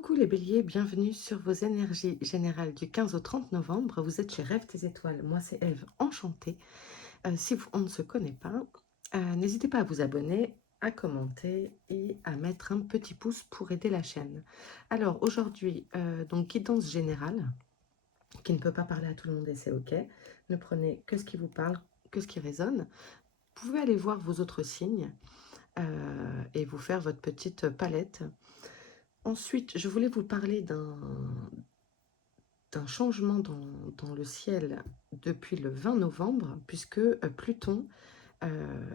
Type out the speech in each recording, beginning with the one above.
Coucou les béliers, bienvenue sur vos énergies générales du 15 au 30 novembre. Vous êtes chez Rêve tes étoiles. Moi, c'est Eve, enchantée. On ne se connaît pas, n'hésitez pas à vous abonner, à commenter et à mettre un petit pouce pour aider la chaîne. Alors, aujourd'hui, donc guidance générale, qui ne peut pas parler à tout le monde et c'est OK. Ne prenez que ce qui vous parle, que ce qui résonne. Vous pouvez aller voir vos autres signes et vous faire votre petite palette. Ensuite, je voulais vous parler d'un changement dans le ciel depuis le 20 novembre, puisque Pluton,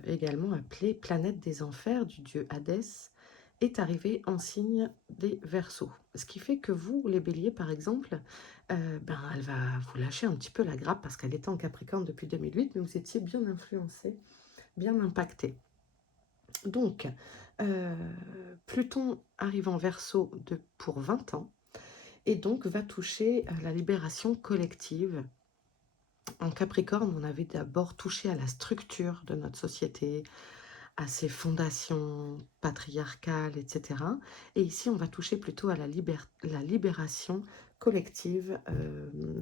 également appelé planète des enfers du dieu Hadès, est arrivé en signe des Verseaux. Ce qui fait que vous, les béliers, par exemple, elle va vous lâcher un petit peu la grappe parce qu'elle était en Capricorne depuis 2008, mais vous étiez bien influencé, bien impacté. Donc, Pluton arrive en Verseau pour 20 ans, et donc va toucher la libération collective. En Capricorne, on avait d'abord touché à la structure de notre société, à ses fondations patriarcales, etc. Et ici, on va toucher plutôt à la libération collective.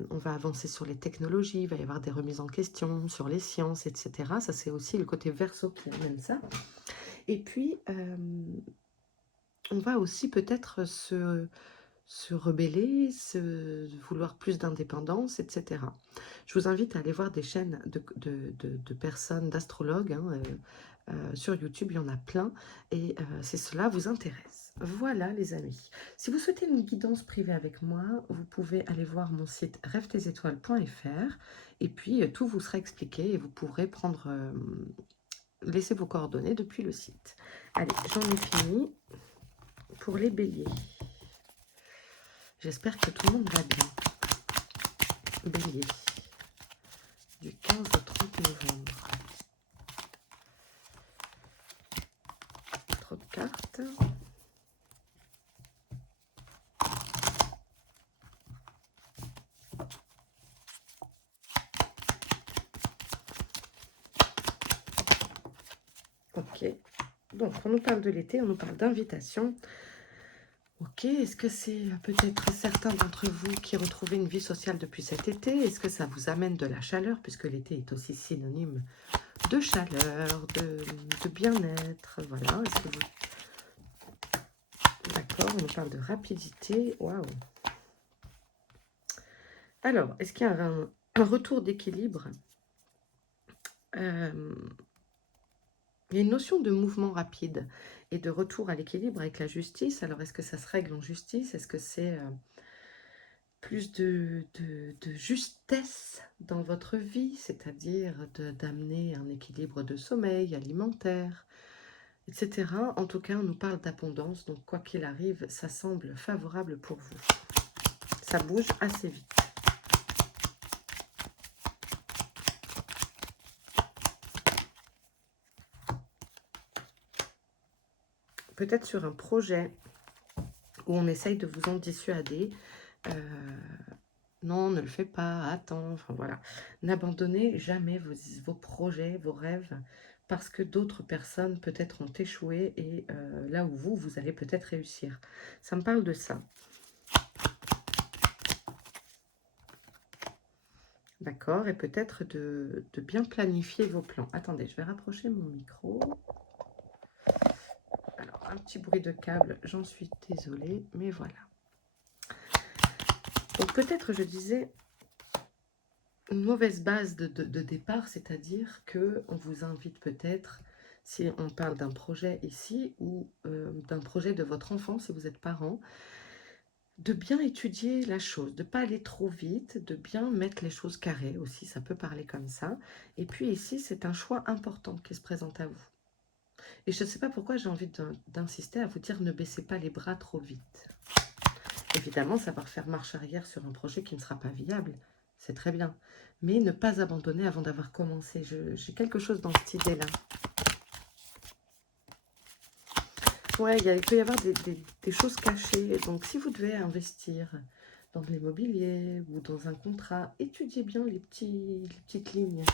On va avancer sur les technologies, il va y avoir des remises en question sur les sciences, etc. Ça, c'est aussi le côté Verseau qui amène ça. Et puis, on va aussi peut-être se rebeller, vouloir plus d'indépendance, etc. Je vous invite à aller voir des chaînes de personnes, d'astrologues, hein, sur YouTube, il y en a plein, et si cela vous intéresse. Voilà les amis. Si vous souhaitez une guidance privée avec moi, vous pouvez aller voir mon site rêvetesétoiles.fr, et puis tout vous sera expliqué, et vous pourrez laisser vos coordonnées depuis le site. Allez, j'en ai fini pour les béliers. J'espère que tout le monde va bien. Bélier, du 15 au 30 novembre. Trop de cartes. Ok. Donc, on nous parle de l'été, on nous parle d'invitation. Ok, est-ce que c'est peut-être certains d'entre vous qui retrouvent une vie sociale depuis cet été? Est-ce que ça vous amène de la chaleur, puisque l'été est aussi synonyme de chaleur, de bien-être? Voilà, est-ce que vous... D'accord, on nous parle de rapidité. Waouh! Alors, est-ce qu'il y a un retour d'équilibre? Il y a une notion de mouvement rapide et de retour à l'équilibre avec la justice. Alors, est-ce que ça se règle en justice? Est-ce que c'est plus de justesse dans votre vie, c'est-à-dire d'amener un équilibre de sommeil, alimentaire, etc. En tout cas, on nous parle d'abondance, donc quoi qu'il arrive, ça semble favorable pour vous. Ça bouge assez vite. Peut-être sur un projet où on essaye de vous en dissuader. Non, ne le fais pas, attends, enfin voilà. N'abandonnez jamais vos projets, vos rêves, parce que d'autres personnes peut-être ont échoué et là où vous allez peut-être réussir. Ça me parle de ça. D'accord, et peut-être de bien planifier vos plans. Attendez, je vais rapprocher mon micro. Alors, un petit bruit de câble, j'en suis désolée, mais voilà. Donc peut-être, je disais, une mauvaise base de départ, c'est-à-dire qu'on vous invite peut-être, si on parle d'un projet ici, ou d'un projet de votre enfant, si vous êtes parent, de bien étudier la chose, de ne pas aller trop vite, de bien mettre les choses carrées aussi, ça peut parler comme ça. Et puis ici, c'est un choix important qui se présente à vous. Et je ne sais pas pourquoi j'ai envie d'insister à vous dire ne baissez pas les bras trop vite. Évidemment, ça va faire marche arrière sur un projet qui ne sera pas viable, c'est très bien. Mais ne pas abandonner avant d'avoir commencé. J'ai quelque chose dans cette idée-là. Ouais, il peut y avoir des choses cachées. Donc, si vous devez investir dans de l'immobilier ou dans un contrat, étudiez bien les petites lignes.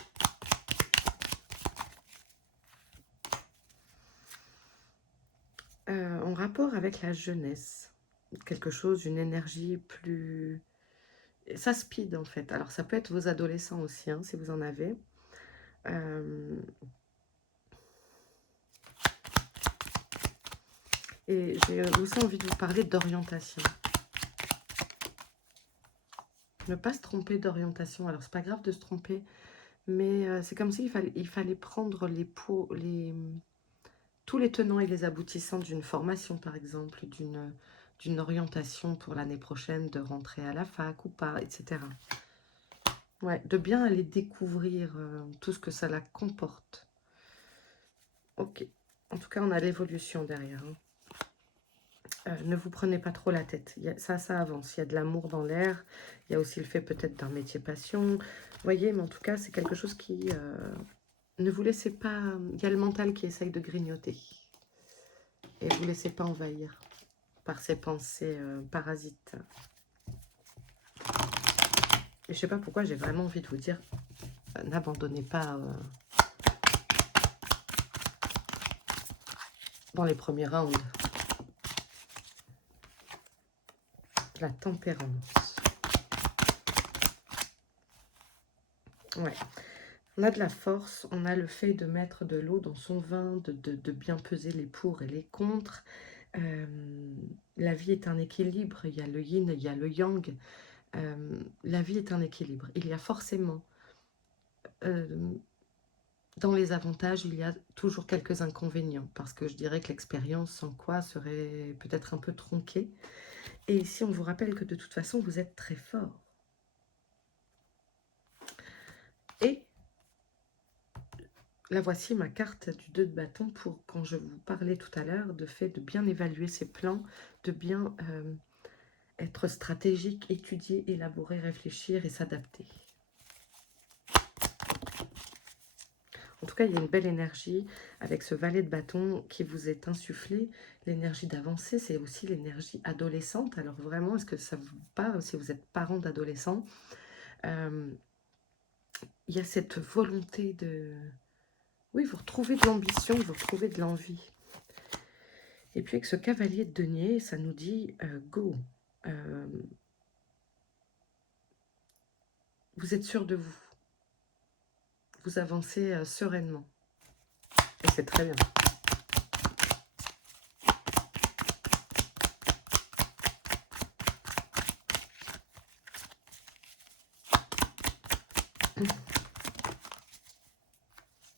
En rapport avec la jeunesse. quelque chose, une énergie plus... Ça speed en fait. Alors ça peut être vos adolescents aussi, hein, si vous en avez. Et j'ai aussi envie de vous parler d'orientation. Ne pas se tromper d'orientation. Alors c'est pas grave de se tromper, mais c'est comme s'il fallait prendre tous les tenants et les aboutissants d'une formation, par exemple, d'une orientation pour l'année prochaine, de rentrer à la fac ou pas, etc. Ouais, de bien aller découvrir tout ce que ça la comporte. Ok. En tout cas, on a l'évolution derrière. Hein. Ne vous prenez pas trop la tête. Ça avance. Il y a de l'amour dans l'air. Il y a aussi le fait peut-être d'un métier passion. Vous voyez, mais en tout cas, c'est quelque chose qui... ne vous laissez pas... Il y a le mental qui essaye de grignoter. Et vous ne laissez pas envahir par ces pensées parasites. Et je sais pas pourquoi j'ai vraiment envie de vous dire, n'abandonnez pas dans les premiers rounds. La tempérance. Ouais. On a de la force, on a le fait de mettre de l'eau dans son vin, de bien peser les pour et les contre. La vie est un équilibre, il y a le yin, il y a le yang. La vie est un équilibre. Il y a forcément, dans les avantages, il y a toujours quelques inconvénients, parce que je dirais que l'expérience sans quoi serait peut-être un peu tronquée. Et ici, on vous rappelle que de toute façon, vous êtes très fort. Et la voici ma carte du 2 de bâton pour quand je vous parlais tout à l'heure de fait de bien évaluer ses plans, de bien être stratégique, étudier, élaborer, réfléchir et s'adapter. En tout cas, il y a une belle énergie avec ce valet de bâton qui vous est insufflé. L'énergie d'avancer, c'est aussi l'énergie adolescente. Alors vraiment, est-ce que ça vous parle si vous êtes parent d'adolescents? Il y a cette volonté de... Oui, vous retrouvez de l'ambition, vous retrouvez de l'envie. Et puis avec ce cavalier de denier, ça nous dit go. Vous êtes sûr de vous. Vous avancez sereinement. Et c'est très bien.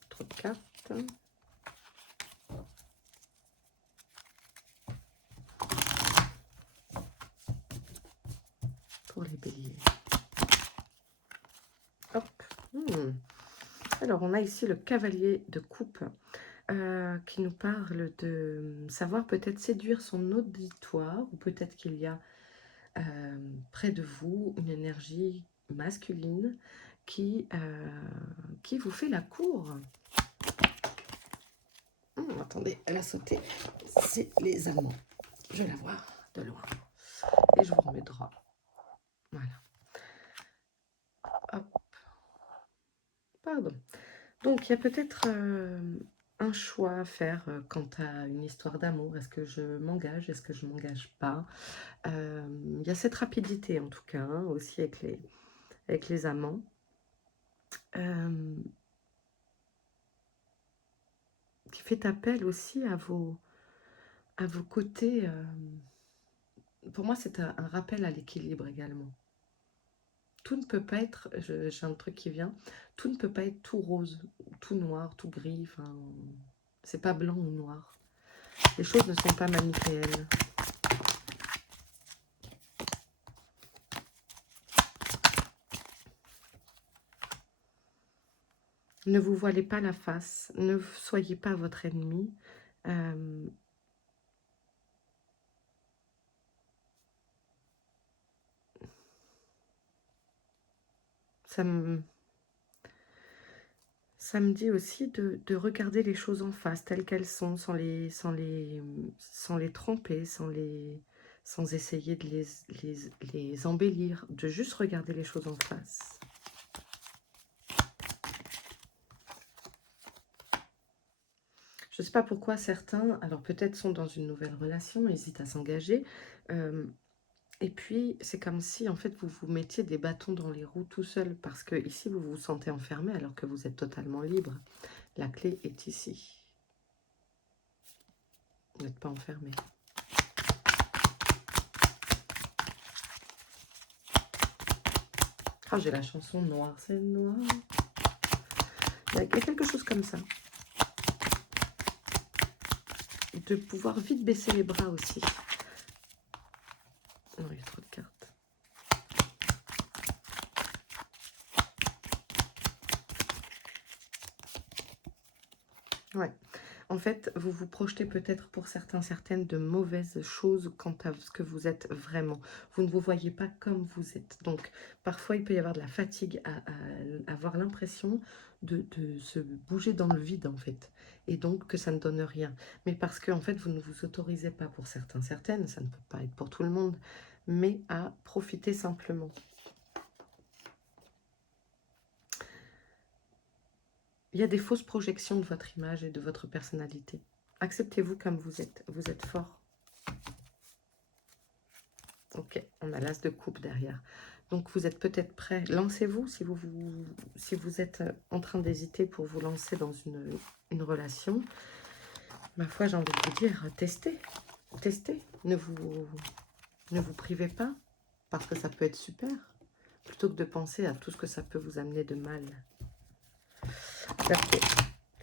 Trop de cartes. Pour les béliers. Hop. Alors, on a ici le cavalier de coupe qui nous parle de savoir peut-être séduire son auditoire, ou peut-être qu'il y a près de vous une énergie masculine qui vous fait la cour. Attendez, elle a sauté. C'est les Allemands. Je vais la voir de loin. Et je vous remets droit. Voilà. Hop. Pardon. Donc, il y a peut-être un choix à faire quant à une histoire d'amour. Est-ce que je m'engage? Est-ce que je ne m'engage pas? Il y a cette rapidité, en tout cas, hein, aussi avec les amants. Qui fait appel aussi à vos côtés. Pour moi, c'est un rappel à l'équilibre également. Tout ne peut pas être, j'ai un truc qui vient, tout ne peut pas être tout rose, tout noir, tout gris, enfin, c'est pas blanc ou noir. Les choses ne sont pas manichéennes. Ne vous voilez pas la face, ne soyez pas votre ennemi. Ça me dit aussi de regarder les choses en face, telles qu'elles sont, sans les tromper, sans essayer de les embellir, de juste regarder les choses en face. Je ne sais pas pourquoi certains, alors peut-être sont dans une nouvelle relation, hésitent à s'engager. Et puis, c'est comme si, en fait, vous vous mettiez des bâtons dans les roues tout seul. Parce que ici, vous vous sentez enfermé alors que vous êtes totalement libre. La clé est ici. Vous n'êtes pas enfermé. Ah, j'ai la chanson Noir, c'est noir. Il y a quelque chose comme ça. De pouvoir vite baisser les bras aussi. Non, il y a trop de cartes. Ouais. En fait, vous vous projetez peut-être pour certains, certaines de mauvaises choses quant à ce que vous êtes vraiment. Vous ne vous voyez pas comme vous êtes. Donc, parfois, il peut y avoir de la fatigue à avoir l'impression de se bouger dans le vide, en fait. Et donc, que ça ne donne rien. Mais parce que, en fait, vous ne vous autorisez pas pour certains, certaines, ça ne peut pas être pour tout le monde, mais à profiter simplement. Il y a des fausses projections de votre image et de votre personnalité. Acceptez-vous comme vous êtes. Vous êtes fort. Ok, on a l'as de coupe derrière. Donc, vous êtes peut-être prêt. Lancez-vous si vous êtes en train d'hésiter pour vous lancer dans une relation. Ma foi, j'ai envie de vous dire, testez. Testez. Ne vous privez pas, parce que ça peut être super. Plutôt que de penser à tout ce que ça peut vous amener de mal. Adaptez.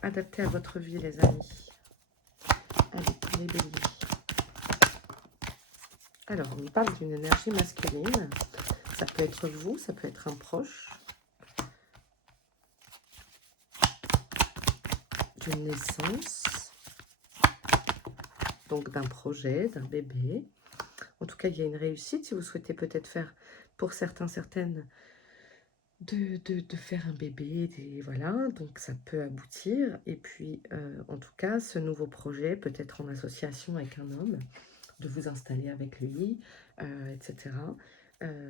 Adaptez à votre vie, les amis. Allez, pour les béliers. Alors, on parle d'une énergie masculine. Ça peut être vous, ça peut être un proche. D'une naissance. Donc, d'un projet, d'un bébé. En tout cas, il y a une réussite. Si vous souhaitez peut-être faire, pour certains, certaines, de faire un bébé. Voilà, donc ça peut aboutir. Et puis, en tout cas, ce nouveau projet, peut-être en association avec un homme, de vous installer avec lui, etc.,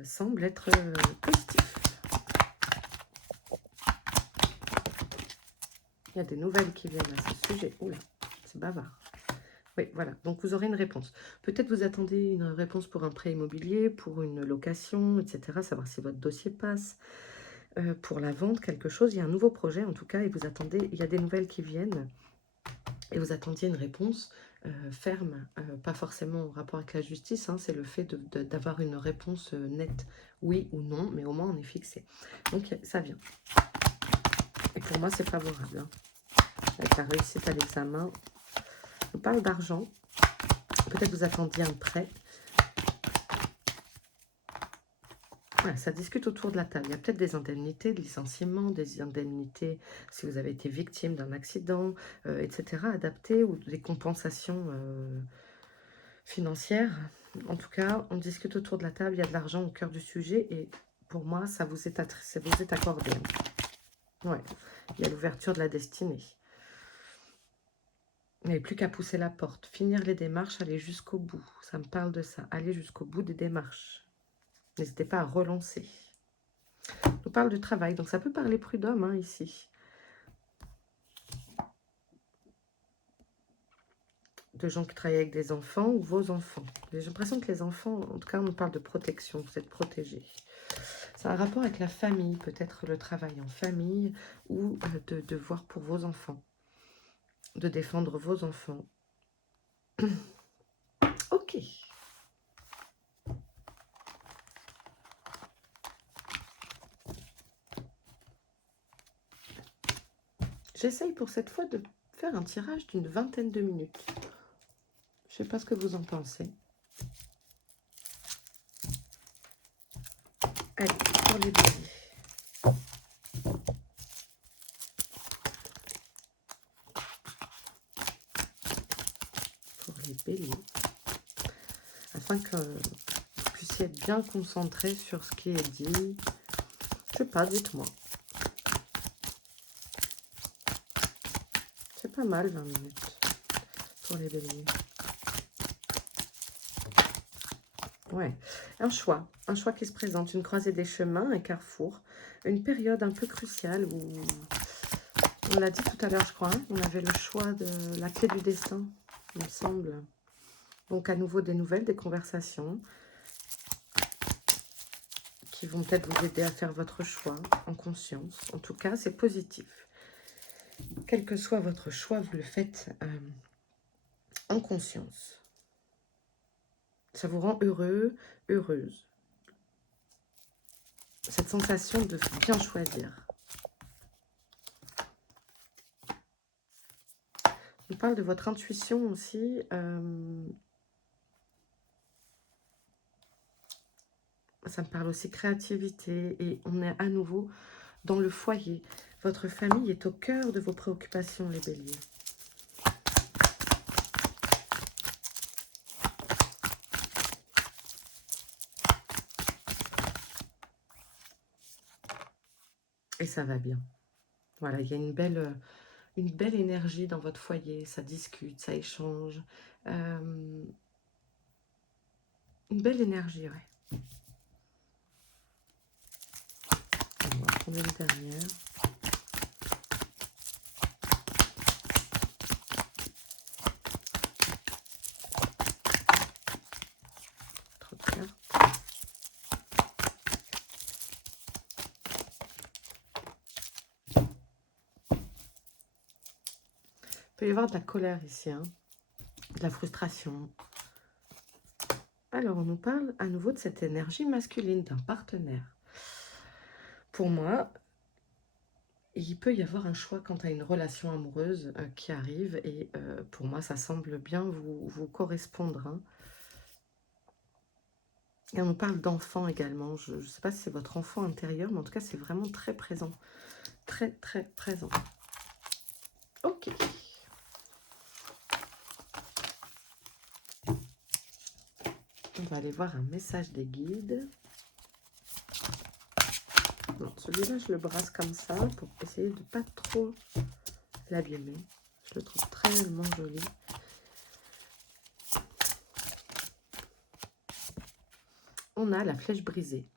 semble être positif. Il y a des nouvelles qui viennent à ce sujet. Oula, c'est bavard. Oui, voilà. Donc, vous aurez une réponse. Peut-être vous attendez une réponse pour un prêt immobilier, pour une location, etc., savoir si votre dossier passe. Pour la vente, quelque chose. Il y a un nouveau projet, en tout cas, et vous attendez. Il y a des nouvelles qui viennent. Et vous attendiez une réponse ferme, pas forcément en rapport avec la justice, hein, c'est le fait d'avoir une réponse nette, oui ou non, mais au moins on est fixé. Donc ça vient. Et pour moi c'est favorable. Hein. Avec la réussite à l'examen, on parle d'argent. Peut-être vous attendiez un prêt. Voilà, ça discute autour de la table. Il y a peut-être des indemnités de licenciement, des indemnités si vous avez été victime d'un accident, etc. adaptées, ou des compensations financières. En tout cas, on discute autour de la table, il y a de l'argent au cœur du sujet et pour moi, ça vous est accordé. Ouais, il y a l'ouverture de la destinée. Il n'y a plus qu'à pousser la porte, finir les démarches, aller jusqu'au bout. Ça me parle de ça, aller jusqu'au bout des démarches. N'hésitez pas à relancer. On parle du travail, donc ça peut parler prud'homme hein, ici. De gens qui travaillent avec des enfants ou vos enfants. J'ai l'impression que les enfants, en tout cas, on nous parle de protection, vous êtes protégés. C'est un rapport avec la famille, peut-être le travail en famille ou de voir pour vos enfants, de défendre vos enfants. Ok. J'essaye pour cette fois de faire un tirage d'une vingtaine de minutes. Je ne sais pas ce que vous en pensez. Allez, pour les béliers. Pour les béliers. Afin que vous puissiez être bien concentré sur ce qui est dit. Je sais pas, dites-moi. C'est pas mal, 20 minutes. Pour les béliers. Ouais, un choix qui se présente, une croisée des chemins, un carrefour, une période un peu cruciale où On l'a dit tout à l'heure, je crois, hein, on avait le choix de la clé du destin, il me semble. Donc, à nouveau, des nouvelles, des conversations qui vont peut-être vous aider à faire votre choix en conscience. En tout cas, c'est positif. Quel que soit votre choix, vous le faites en conscience. Ça vous rend heureux, heureuse. Cette sensation de bien choisir. On parle de votre intuition aussi. Ça me parle aussi créativité. Et on est à nouveau dans le foyer. Votre famille est au cœur de vos préoccupations, les béliers. Et ça va bien. Voilà, il y a une belle énergie dans votre foyer. Ça discute, ça échange. Une belle énergie, ouais. On va prendre une dernière. Trop de cartes. Il peut y avoir de la colère ici, hein, de la frustration. Alors, on nous parle à nouveau de cette énergie masculine d'un partenaire. Pour moi, il peut y avoir un choix quant à une relation amoureuse qui arrive. Et pour moi, ça semble bien vous correspondre. Hein. Et on nous parle d'enfant également. Je ne sais pas si c'est votre enfant intérieur, mais en tout cas, c'est vraiment très présent. Très, très présent. Ok. On va aller voir un message des guides. Non, celui-là, je le brasse comme ça pour essayer de ne pas trop l'abîmer. Je le trouve tellement joli. On a la flèche brisée.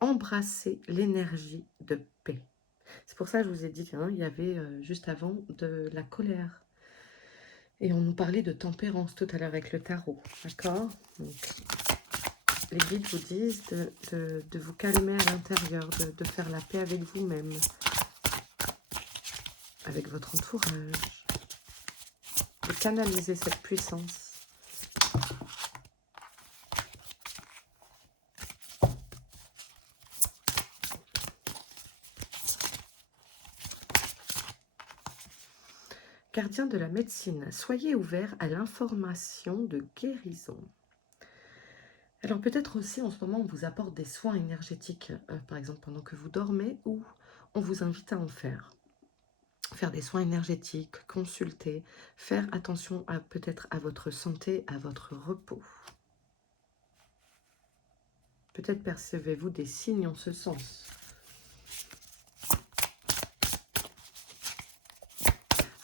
Embrasser l'énergie de paix. C'est pour ça que je vous ai dit, hein, il y avait juste avant de la colère. Et on nous parlait de tempérance tout à l'heure avec le tarot. D'accord? Les guides vous disent de vous calmer à l'intérieur, de faire la paix avec vous-même, avec votre entourage, de canaliser cette puissance. Gardien de la médecine, soyez ouvert à l'information de guérison. Alors peut-être aussi en ce moment on vous apporte des soins énergétiques, par exemple pendant que vous dormez, ou on vous invite à en faire. Faire des soins énergétiques, consulter, faire attention peut-être à votre santé, à votre repos. Peut-être percevez-vous des signes en ce sens.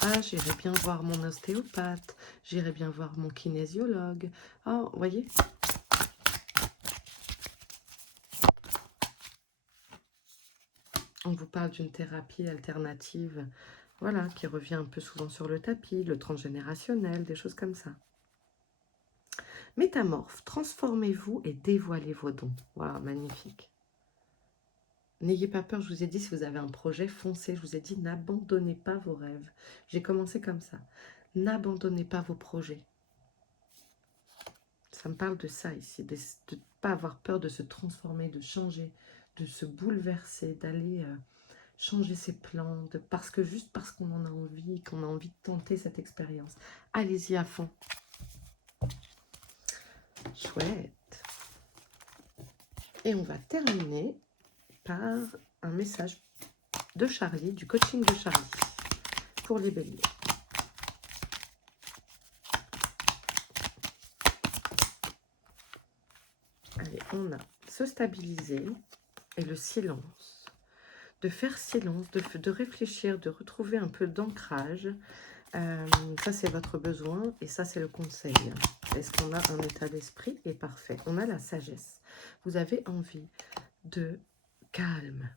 Ah, j'irai bien voir mon ostéopathe, j'irai bien voir mon kinésiologue. Oh, vous voyez ? On vous parle d'une thérapie alternative, voilà, qui revient un peu souvent sur le tapis, le transgénérationnel, des choses comme ça. Métamorphe, transformez-vous et dévoilez vos dons. Waouh, magnifique. N'ayez pas peur, je vous ai dit, si vous avez un projet, foncez. Je vous ai dit, n'abandonnez pas vos rêves. J'ai commencé comme ça. N'abandonnez pas vos projets. Ça me parle de ça ici, de ne pas avoir peur de se transformer, de changer, de se bouleverser, d'aller changer ses plans, juste parce qu'on en a envie, qu'on a envie de tenter cette expérience. Allez-y à fond. Chouette. Et on va terminer par un message de Charlie, du coaching de Charlie, pour les béliers. Allez, on a se stabiliser et le silence. De faire silence, de réfléchir, de retrouver un peu d'ancrage. Ça, c'est votre besoin et ça, c'est le conseil. Est-ce qu'on a un état d'esprit? Et parfait. On a la sagesse. Vous avez envie de calme.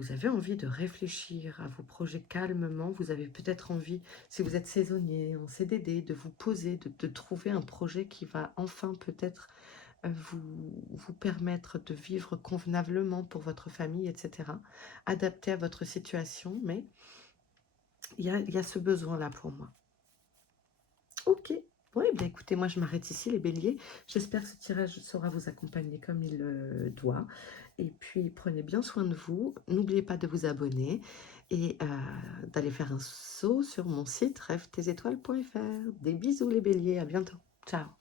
vous avez envie de réfléchir à vos projets calmement, vous avez peut-être envie, si vous êtes saisonnier, en CDD, de vous poser, de trouver un projet qui va enfin peut-être vous permettre de vivre convenablement pour votre famille, et cetera. Adapté à votre situation, mais il y a ce besoin-là pour moi. OK. Oui, bien écoutez, moi je m'arrête ici les béliers. J'espère que ce tirage saura vous accompagner comme il doit. Et puis prenez bien soin de vous. N'oubliez pas de vous abonner et d'aller faire un saut sur mon site rêve-tes-étoiles.fr. Des bisous les béliers, à bientôt. Ciao.